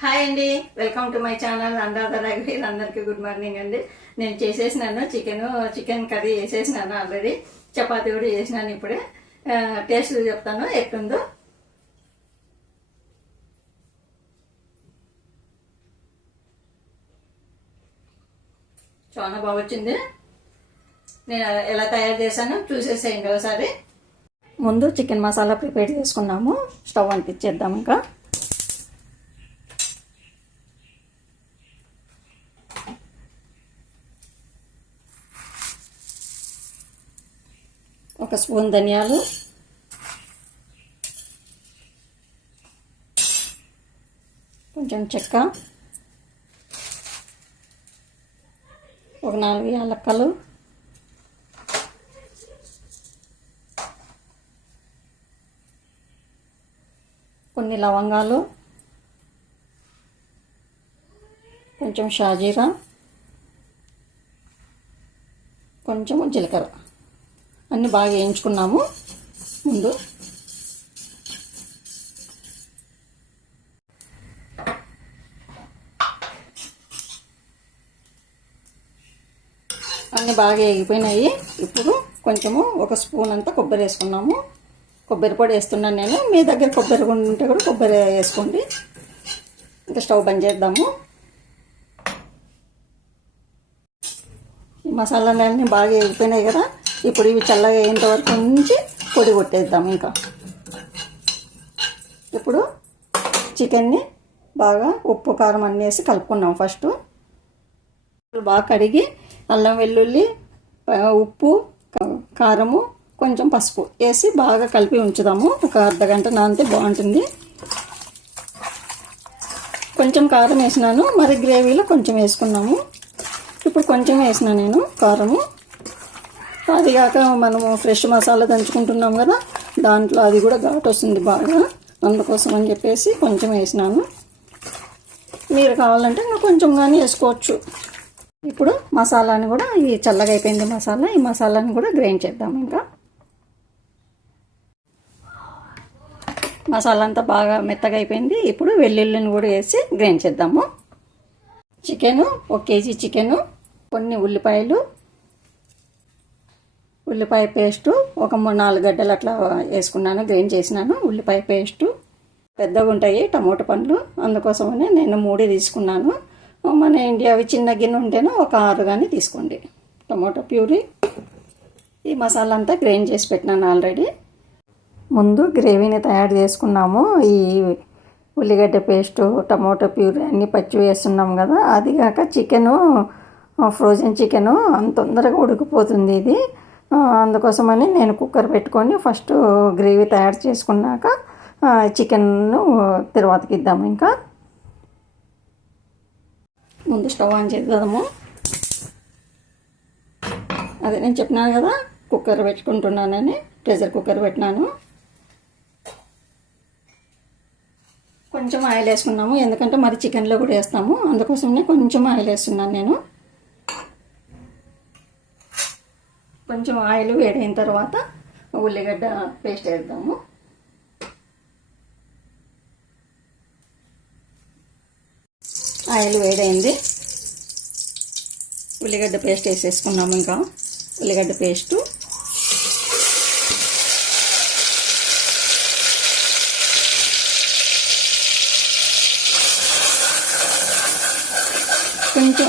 Hi అండి, welcome to my channel Anuradha రఘువీర్. అందరికీ గుడ్ మార్నింగ్ అండి. నేను చేసేసినాను చికెన్ కర్రీ చేసేసినాను ఆల్రెడీ. చపాతీ కూడా చేసినాను. ఇప్పుడే టేస్ట్ చెప్తాను ఎట్లుందో. చాలా బాగా వచ్చింది. నేను ఎలా తయారు చేశానో చూసేసేయండి ఒకసారి. ముందు చికెన్ మసాలా ప్రిపేర్ చేసుకున్నాము. స్టవ్ అంటించేద్దాం. ఇంకా ఒక స్పూన్ ధనియాలు, కొంచెం చెక్క, ఒక 4 యాలక్కలు, కొన్ని లవంగాలు, కొంచెం షాజీరా, కొంచెం జీలకర్ర అన్నీ బాగా వేయించుకున్నాము. ముందు అన్నీ బాగా వేగిపోయినాయి. ఇప్పుడు కొంచెము ఒక స్పూన్ అంతా కొబ్బరి వేసుకున్నాము. కొబ్బరి పొడి వేస్తున్నాను నేను. మీ దగ్గర కొబ్బరి ఉంటే కూడా కొబ్బరి వేసుకోండి. ఇంకా స్టవ్ బంద్ చేద్దాము. ఈ మసాలాలన్నీ బాగా వేగిపోయినాయి కదా. ఇప్పుడు ఇవి చల్లగా అయ్యేంత వరకు ఉంచి పొడి కొట్టేద్దాం. ఇంకా ఇప్పుడు చికెన్ని బాగా ఉప్పు కారం అన్నీ వేసి కలుపుకున్నాం. ఫస్ట్ బాగా కడిగి అల్లం వెల్లుల్లి ఉప్పు కారము కొంచెం పసుపు వేసి బాగా కలిపి ఉంచుదాము. ఒక అర్ధగంట నానితే బాగుంటుంది. కొంచెం కారం వేసినాను, మరి గ్రేవీలో కొంచెం వేసుకున్నాము. ఇప్పుడు కొంచెం వేసిన నేను కారము. అదిగాక మనము ఫ్రెష్ మసాలా దంచుకుంటున్నాం కదా, దాంట్లో అది కూడా ఘాటు వస్తుంది బాగా. అందుకోసం అని చెప్పేసి కొంచెం వేసినాను. మీరు కావాలంటే ఇంకా కొంచెం కానీ వేసుకోవచ్చు. ఇప్పుడు మసాలాని కూడా ఈ చల్లగా అయిపోయింది మసాలా. ఈ మసాలాని కూడా గ్రైండ్ చేద్దాం. ఇంకా మసాలా అంతా బాగా మెత్తగా అయిపోయింది. ఇప్పుడు వెల్లుల్లిని కూడా వేసి గ్రైండ్ చేద్దాము. చికెను 1 కేజీ చికెను, కొన్ని ఉల్లిపాయ పేస్టు ఒక 3-4 గడ్డలు అట్లా వేసుకున్నాను. గ్రైండ్ చేసినాను. ఉల్లిపాయ పేస్టు పెద్దగా ఉంటాయి టమోటా పండ్లు, అందుకోసమనే నేను 3 తీసుకున్నాను. మన ఇండియావి చిన్న గిన్నె ఉంటేనే ఒక 6 కానీ తీసుకోండి. టమోటా ప్యూరీ, ఈ మసాలా అంతా గ్రైండ్ చేసి పెట్టినాను ఆల్రెడీ. ముందు గ్రేవీని తయారు చేసుకున్నాము. ఈ ఉల్లిగడ్డ పేస్టు, టమోటా ప్యూరీ అన్నీ పచ్చి వేస్తున్నాం కదా. అదిగాక చికెను ఫ్రోజన్ చికెను అంత తొందరగా ఉడికిపోతుంది ఇది. అందుకోసమని నేను కుక్కర్ పెట్టుకొని ఫస్ట్ గ్రేవీ తయారు చేసుకున్నాక చికెన్ను తర్వాతకి ఇద్దాము. ఇంకా ముందు స్టవ్ ఆన్ చేద్దాము. అదే నేను చెప్పినాను కదా, కుక్కర్ పెట్టుకుంటున్నానని. ప్రెషర్ కుక్కర్ పెట్టినాను. కొంచెం ఆయిల్ వేసుకున్నాము, ఎందుకంటే మరి చికెన్లో కూడా వేస్తాము. అందుకోసమే కొంచెం ఆయిల్ వేస్తున్నాను నేను. కొంచెం ఆయిల్ వేడైన తర్వాత ఉల్లిగడ్డ పేస్ట్ వేద్దాము. ఆయిల్ వేడైంది. ఉల్లిగడ్డ పేస్ట్ వేసేసుకున్నాము. ఇంకా ఉల్లిగడ్డ పేస్టు కొంచెం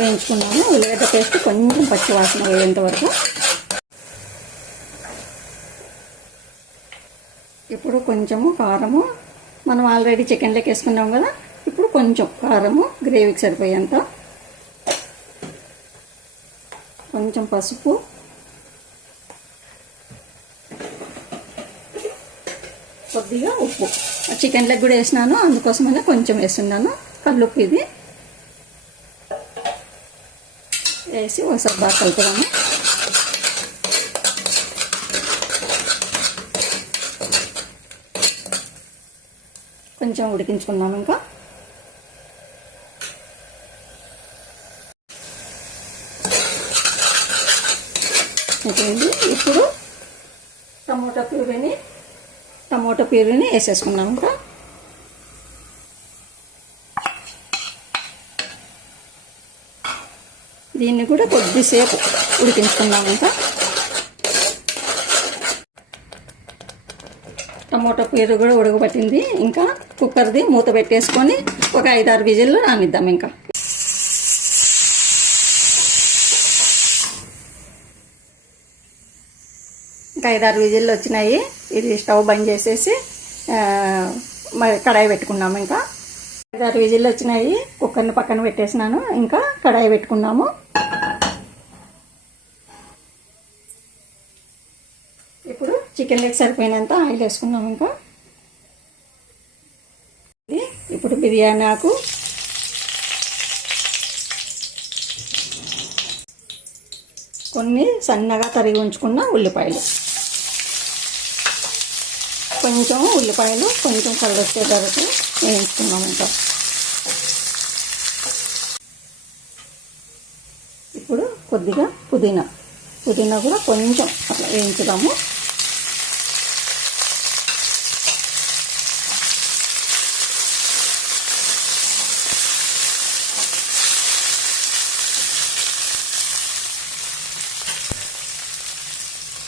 వేయించుకున్నాము. ఉల్లిగడ్డ పేస్ట్ కొంచెం పచ్చి వాసన పోయేంత వరకు. ఇప్పుడు కొంచెము కారము, మనం ఆల్రెడీ చికెన్లోకి వేసుకున్నాం కదా. ఇప్పుడు కొంచెం కారము గ్రేవీకి సరిపోయేంత, కొంచెం పసుపు, కొద్దిగా ఉప్పు. చికెన్లోకి కూడా వేసినాను, అందుకోసమనే కొంచెం వేస్తున్నాను. కల్లుప్పు ఇది వేసి ఒకసారి బాగా కలుపుదాము. కొంచెం ఉడికించుకున్నాము. ఇంకా ఇప్పుడు టమోటా ప్యూరీని వేసేసుకున్నాము. ఇంకా దీన్ని కూడా కొద్దిసేపు ఉడికించుకుందాము. ఇంకా టమోటా పీరు కూడా ఉడకబట్టింది. ఇంకా కుక్కర్ది మూత పెట్టేసుకొని ఒక 5-6 విజిల్లు రానిద్దాం. ఇంకా 5-6 విజిల్లు వచ్చినాయి. ఇది స్టవ్ బంద్ చేసేసి మరి కడాయి పెట్టుకున్నాము. ఇంకా 5-6 విజిల్లు వచ్చినాయి. కుక్కర్ని పక్కన పెట్టేసినాను. ఇంకా కడాయి పెట్టుకున్నాము. ఇప్పుడు చికెన్ లెగ్ సరిపోయినంత ఆయిల్ వేసుకున్నాము. ఇంకా ఇప్పుడు బిర్యానీ ఆకు, కొన్ని సన్నగా తరిగి ఉంచుకున్న ఉల్లిపాయలు, కొంచెం ఉల్లిపాయలు కొంచెం కలర్ వచ్చే వరకు వేయించుకున్నాము. ఇంకా ఇప్పుడు కొద్దిగా పుదీనా కూడా కొంచెం అట్లా వేయించుదాము.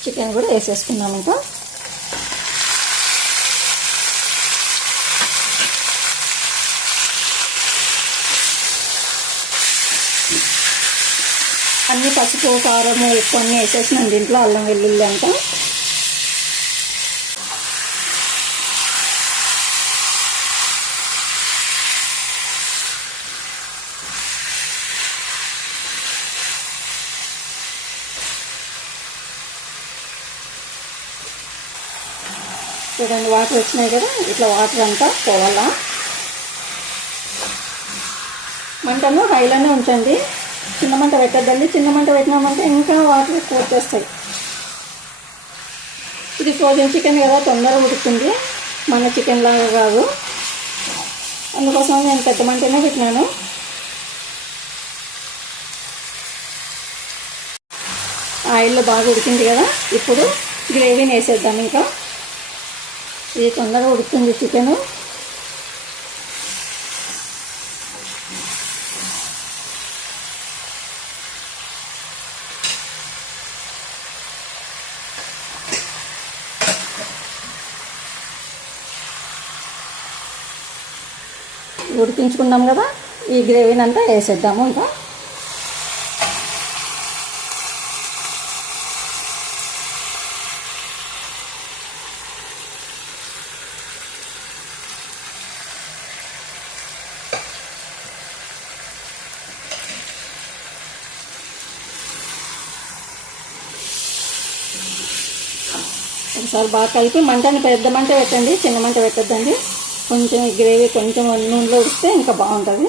చికెన్ కూడా వేసేసుకున్నాము. ఇంకా అన్ని పసుపు, కారం, ఉప్పు అన్నీ వేసేసినాం. దీంట్లో అల్లం వెల్లుల్లి అంతా చూడండి, వాటర్ వచ్చినాయి కదా. ఇట్లా వాటర్ అంతా పోవాలా. మంటను హైలోనే ఉంచండి, చిన్న మంట పెట్టద్దండి. చిన్న మంట పెట్టినామంటే ఇంకా వాటర్ ఎక్కువ వచ్చేస్తాయి. ఇది ఫ్రోజన్ చికెన్ కదా, తొందరగా ఉడుకుతుంది. మన చికెన్ లాగా కాదు, అందుకోసం నేను పెద్ద మంటనే పెట్టినాను. ఆయిల్లో బాగా ఉడికింది కదా. ఇప్పుడు గ్రేవీని వేసేద్దాం. ఇంకా ఇది తొందరగా ఉడుకుతుంది చికెను. ఉడికించుకున్నాం కదా, ఈ గ్రేవీని అంతా వేసేద్దాము. ఇంకా ఒకసారి బాగా కలిపి మంటని పెద్ద మంట పెట్టండి, చిన్న మంట పెట్టద్దండి. కొంచెం ఈ గ్రేవీ కొంచెం నూనెలో ఉడికితే ఇంకా బాగుంటుంది.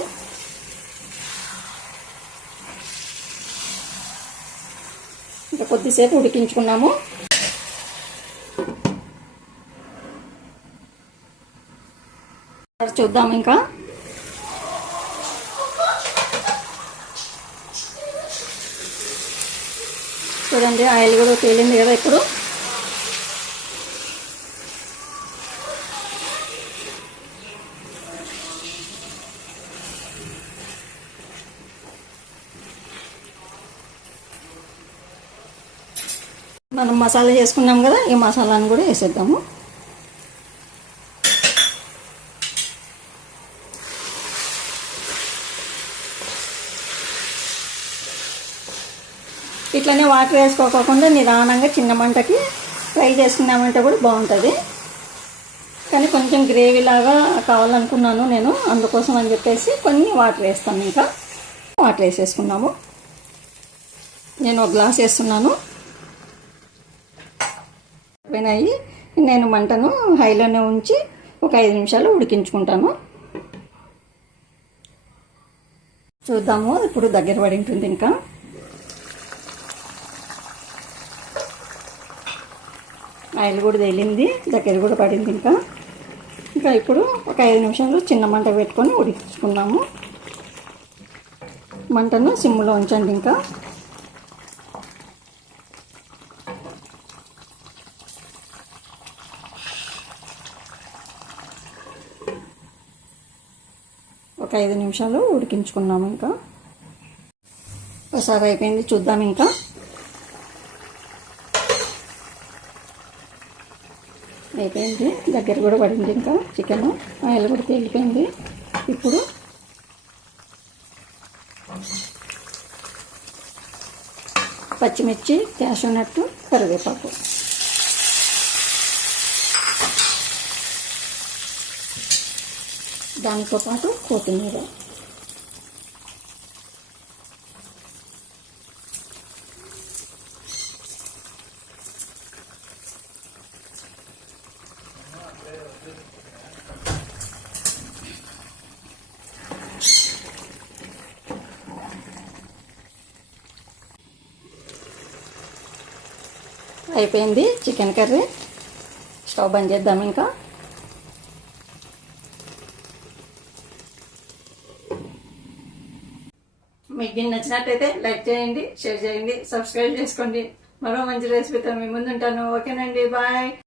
ఇంకా కొద్దిసేపు ఉడికించుకున్నాము. చూద్దాం. ఇంకా చూడండి, ఆయిల్ కూడా తేలింది కదా. ఇప్పుడు మనం మసాలా చేసుకున్నాం కదా, ఈ మసాలాను కూడా వేసేద్దాము. ఇట్లనే వాటర్ వేసుకోకుండా నిదానంగా చిన్న మంటకి ఫ్రై చేసుకున్నామంటే కూడా బాగుంటుంది. కానీ కొంచెం గ్రేవీ లాగా కావాలనుకున్నాను నేను, అందుకోసం అని చెప్పేసి కొన్ని వాటర్ వేస్తాను. ఇంకా వాటర్ వేసేసుకున్నాము. నేను ఒక గ్లాస్ వేస్తున్నాను. పోయినాయి. నేను మంటను హైలోనే ఉంచి ఒక 5 నిమిషాలు ఉడికించుకుంటాను. చూద్దాము, ఇప్పుడు దగ్గర పడి ఉంటుంది. ఇంకా ఆయిల్ కూడా తేలింది, దగ్గర కూడా పడింది. ఇంకా ఇప్పుడు ఒక 5 నిమిషాలు చిన్న మంట పెట్టుకొని ఉడికించుకున్నాము. మంటను సిమ్లో ఉంచండి. ఇంకా ఒక 5 నిమిషాలు ఉడికించుకున్నాము. ఇంకా ఒకసారి అయిపోయింది, చూద్దాం. ఇంకా అయిపోయింది, దగ్గర కూడా పడింది. ఇంకా చికెన్ ఆయిల్ కూడా తేలిపోయింది. ఇప్పుడు పచ్చిమిర్చి, క్యాషూ నట్టు, కరివేపాకు, దాంతో పాటు కొత్తిమీర, అయిపోయింది చికెన్ కర్రీ. స్టవ్ బంద్ చేద్దాం. ఇంకా మీకు నచ్చినట్టయితే లైక్ చేయండి, షేర్ చేయండి, సబ్స్క్రైబ్ చేసుకోండి. మరో మంచి రెసిపీతో మీ ముందుంటాను. ఓకేనండి, బాయ్.